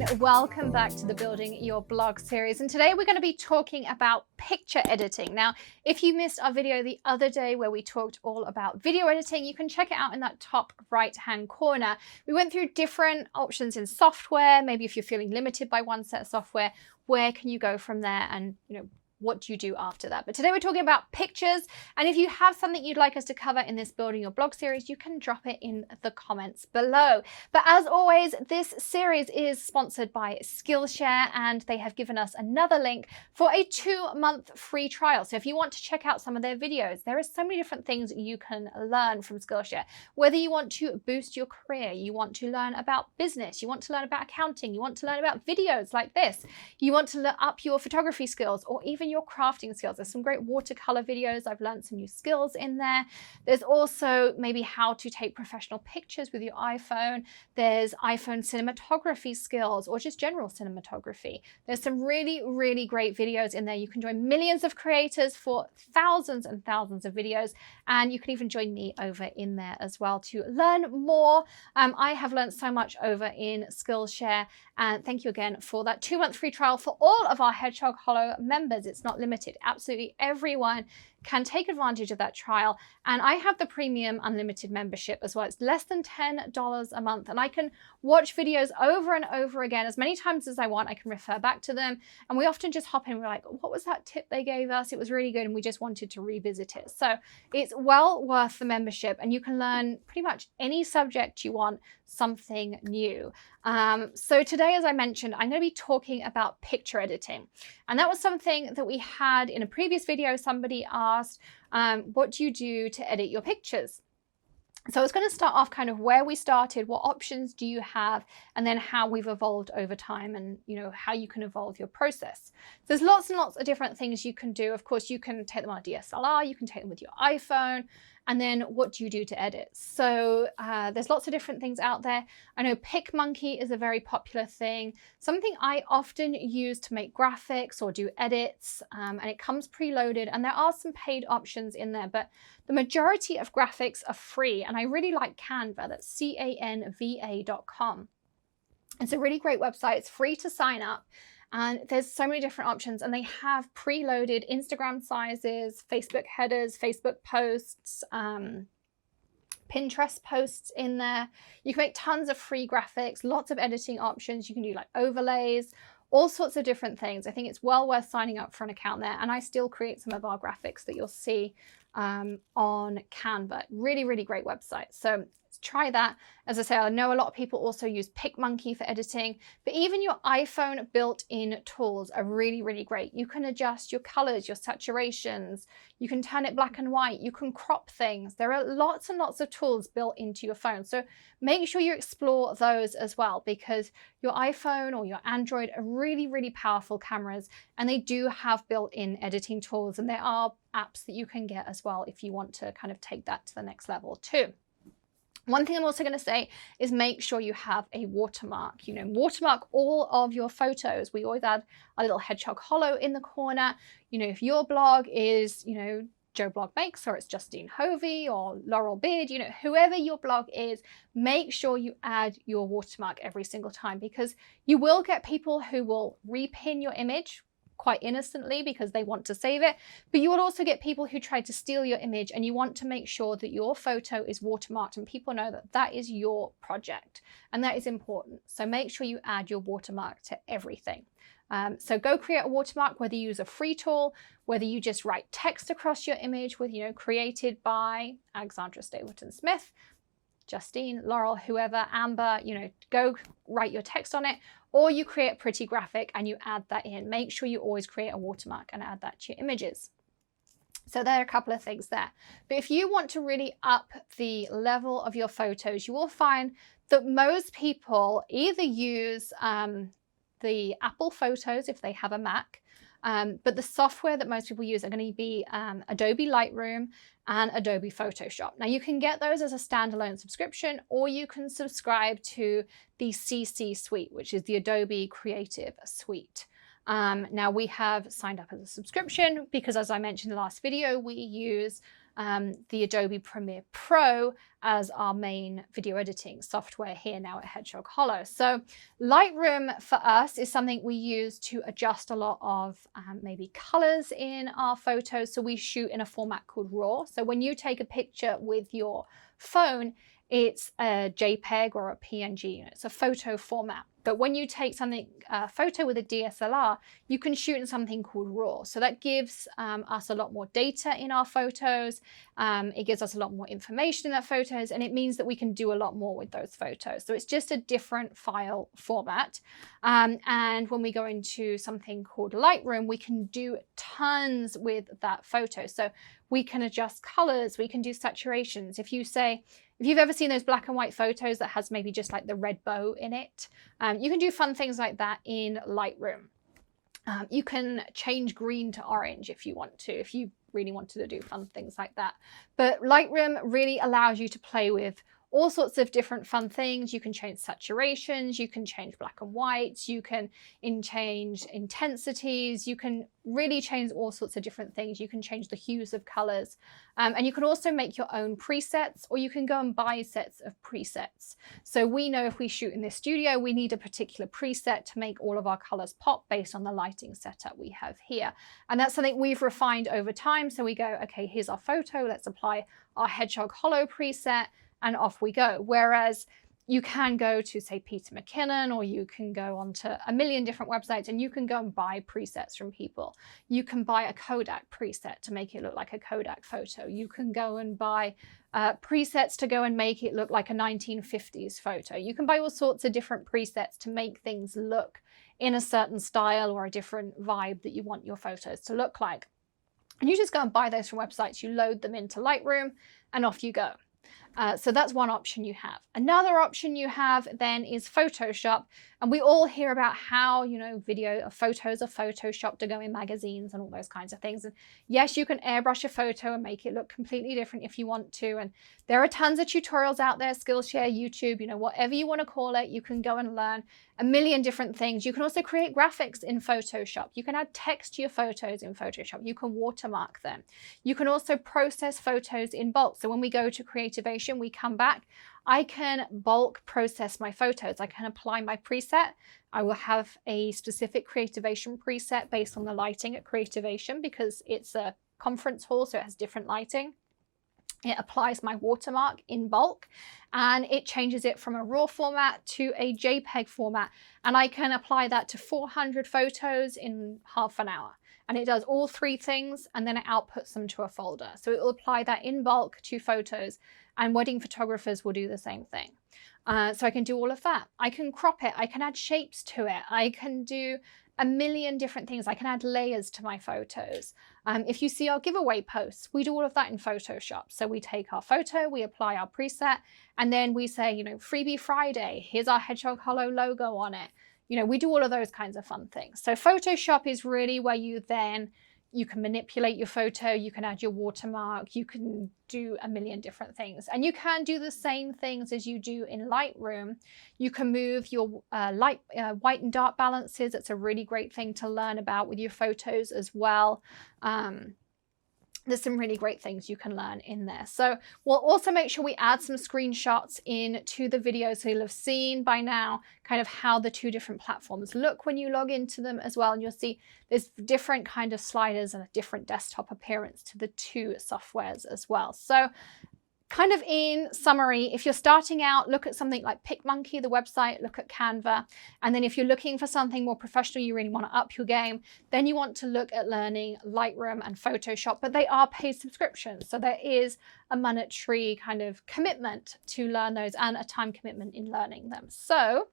and welcome back to the Building Your Blog series. And today we're going to be talking about picture editing. Now, if you missed our video the other day where we talked all about video editing, you can check it out in that top right-hand corner. We went through different options in software. Maybe if you're feeling limited by one set of software, where can you go from there, and what do you do after that? But today we're talking about pictures, and if you have something you'd like us to cover in this Building Your Blog series, you can drop it in the comments below. But as always, this series is sponsored by Skillshare, and they have given us another link for a 2-month free trial. So if you want to check out some of their videos, there are so many different things you can learn from Skillshare. Whether you want to boost your career, you want to learn about business, you want to learn about accounting, you want to learn about videos like this, you want to up your photography skills, or even your crafting skills. There's some great watercolor videos. I've learned some new skills in there. There's also maybe how to take professional pictures with your iPhone. There's iPhone cinematography skills, or just general cinematography. There's some really, really great videos in there. You can join millions of creators for thousands and thousands of videos, and you can even join me over in there as well to learn more. I have learned so much over in Skillshare, and thank you again for that 2-month free trial for all of our Hedgehog Hollow members. It's not limited. Absolutely everyone can take advantage of that trial. And I have the premium unlimited membership as well. It's less than $10 a month, and I can watch videos over and over again as many times as I want. I can refer back to them, and we often just hop in and we're like, what was that tip they gave us? It was really good, and we just wanted to revisit it. So it's well worth the membership, and you can learn pretty much any subject you want, something new. So today, as I mentioned, I'm going to be talking about picture editing. And that was something that we had in a previous video. Somebody asked, what do you do to edit your pictures? So I was going to start off kind of where we started, what options do you have, and then how we've evolved over time, and how you can evolve your process. There's lots and lots of different things you can do. Of course, you can take them on a DSLR, you can take them with your iPhone, and then what do you do to edit? So there's lots of different things out there. I know PicMonkey is a very popular thing, something I often use to make graphics or do edits, and it comes preloaded, and there are some paid options in there, but the majority of graphics are free, and I really like Canva. That's canva.com. It's a really great website. It's free to sign up, and there's so many different options, and they have preloaded Instagram sizes, Facebook headers, Facebook posts, Pinterest posts in there. You can make tons of free graphics, lots of editing options. You can do like overlays, all sorts of different things. I think it's well worth signing up for an account there, and I still create some of our graphics that you'll see on Canva. Really, really great website. So try that. As I say, I know a lot of people also use PicMonkey for editing, but even your iPhone built-in tools are really, really great. You can adjust your colors, your saturations, you can turn it black and white, you can crop things. There are lots and lots of tools built into your phone. So make sure you explore those as well, because your iPhone or your Android are really, really powerful cameras, and they do have built-in editing tools, and there are apps that you can get as well if you want to kind of take that to the next level too. One thing I'm also going to say is make sure you have a watermark. Watermark all of your photos. We always add a little Hedgehog Hollow in the corner. If your blog is, Joe Blog Makes, or it's Justine Hovey or Laurel Beard, whoever your blog is, make sure you add your watermark every single time, because you will get people who will repin your image quite innocently because they want to save it, but you will also get people who try to steal your image, and you want to make sure that your photo is watermarked and people know that that is your project, and that is important. So make sure you add your watermark to everything. So go create a watermark, whether you use a free tool, whether you just write text across your image with, created by Alexandra Stapleton Smith, Justine, Laurel, whoever, Amber, go write your text on it, or you create a pretty graphic and you add that in. Make sure you always create a watermark and add that to your images. So there are a couple of things there. But if you want to really up the level of your photos, you will find that most people either use the Apple Photos if they have a Mac, but the software that most people use are going to be Adobe Lightroom and Adobe Photoshop. Now you can get those as a standalone subscription, or you can subscribe to the CC Suite, which is the Adobe Creative Suite. Now we have signed up as a subscription because, as I mentioned in the last video, we use the Adobe Premiere Pro as our main video editing software here now at Hedgehog Hollow. So Lightroom for us is something we use to adjust a lot of maybe colors in our photos. So we shoot in a format called RAW. So when you take a picture with your phone, it's a JPEG or a PNG. It's a photo format. But when you take a photo with a DSLR, you can shoot in something called RAW. So that gives us a lot more data in our photos. It gives us a lot more information in our photos, and it means that we can do a lot more with those photos. So it's just a different file format. And when we go into something called Lightroom, we can do tons with that photo. So we can adjust colors, we can do saturations. If you've ever seen those black and white photos that has maybe just like the red bow in it, you can do fun things like that in Lightroom. You can change green to orange if you want to, if you really wanted to do fun things like that. But Lightroom really allows you to play with all sorts of different fun things. You can change saturations, you can change black and whites, you can change intensities, you can really change all sorts of different things. You can change the hues of colors. And you can also make your own presets, or you can go and buy sets of presets. So we know if we shoot in this studio, we need a particular preset to make all of our colors pop based on the lighting setup we have here. And that's something we've refined over time. So we go, okay, here's our photo, let's apply our Hedgehog Hollow preset, and off we go. Whereas you can go to, say, Peter McKinnon, or you can go onto a million different websites and you can go and buy presets from people. You can buy a Kodak preset to make it look like a Kodak photo. You can go and buy presets to go and make it look like a 1950s photo. You can buy all sorts of different presets to make things look in a certain style or a different vibe that you want your photos to look like. And you just go and buy those from websites, you load them into Lightroom, and off you go. So that's one option you have. Another option you have then is Photoshop. And we all hear about how, photos are photoshopped to go in magazines and all those kinds of things. And yes, you can airbrush a photo and make it look completely different if you want to. And there are tons of tutorials out there, Skillshare, YouTube, whatever you want to call it, you can go and learn a million different things. You can also create graphics in Photoshop. You can add text to your photos in Photoshop. You can watermark them. You can also process photos in bulk. So when we go to Creativation, we come back, I can bulk process my photos. I can apply my preset. I will have a specific Creativation preset based on the lighting at Creativation because it's a conference hall, so it has different lighting. It applies my watermark in bulk and it changes it from a RAW format to a JPEG format. And I can apply that to 400 photos in half an hour. And it does all three things and then it outputs them to a folder. So it will apply that in bulk to photos, and wedding photographers will do the same thing. So I can do all of that. I can crop it. I can add shapes to it. I can do a million different things. I can add layers to my photos. If you see our giveaway posts, we do all of that in Photoshop. So we take our photo, we apply our preset, and then we say, Freebie Friday, here's our Hedgehog Hollow logo on it. We do all of those kinds of fun things. So Photoshop is really where you can manipulate your photo, you can add your watermark, you can do a million different things. And you can do the same things as you do in Lightroom. You can move your white and dark balances. It's a really great thing to learn about with your photos as well. There's some really great things you can learn in there. So we'll also make sure we add some screenshots into the video, so you'll have seen by now kind of how the two different platforms look when you log into them as well. And you'll see there's different kind of sliders and a different desktop appearance to the two softwares as well. So kind of in summary, if you're starting out, look at something like PicMonkey, the website, look at Canva. And then if you're looking for something more professional, you really want to up your game, then you want to look at learning Lightroom and Photoshop, but they are paid subscriptions. So there is a monetary kind of commitment to learn those and a time commitment in learning them. So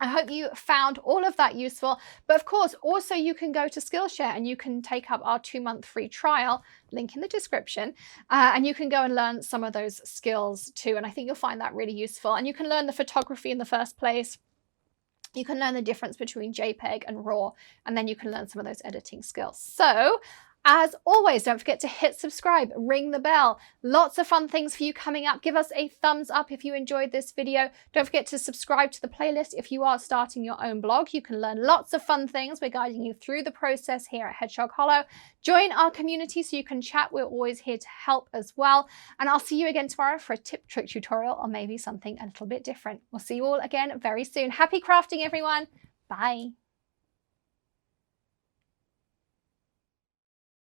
I hope you found all of that useful. But of course, also you can go to Skillshare and you can take up our 2-month free trial, link in the description, and you can go and learn some of those skills too. And I think you'll find that really useful. And you can learn the photography in the first place. You can learn the difference between JPEG and RAW, and then you can learn some of those editing skills. So As always, don't forget to hit subscribe, ring the bell. Lots of fun things for you coming up. Give us a thumbs up if you enjoyed this video. Don't forget to subscribe to the playlist if you are starting your own blog. You can learn lots of fun things. We're guiding you through the process here at Hedgehog Hollow. Join our community so you can chat. We're always here to help as well. And I'll see you again tomorrow for a tip trick tutorial or maybe something a little bit different. We'll see you all again very soon. Happy crafting, everyone. Bye.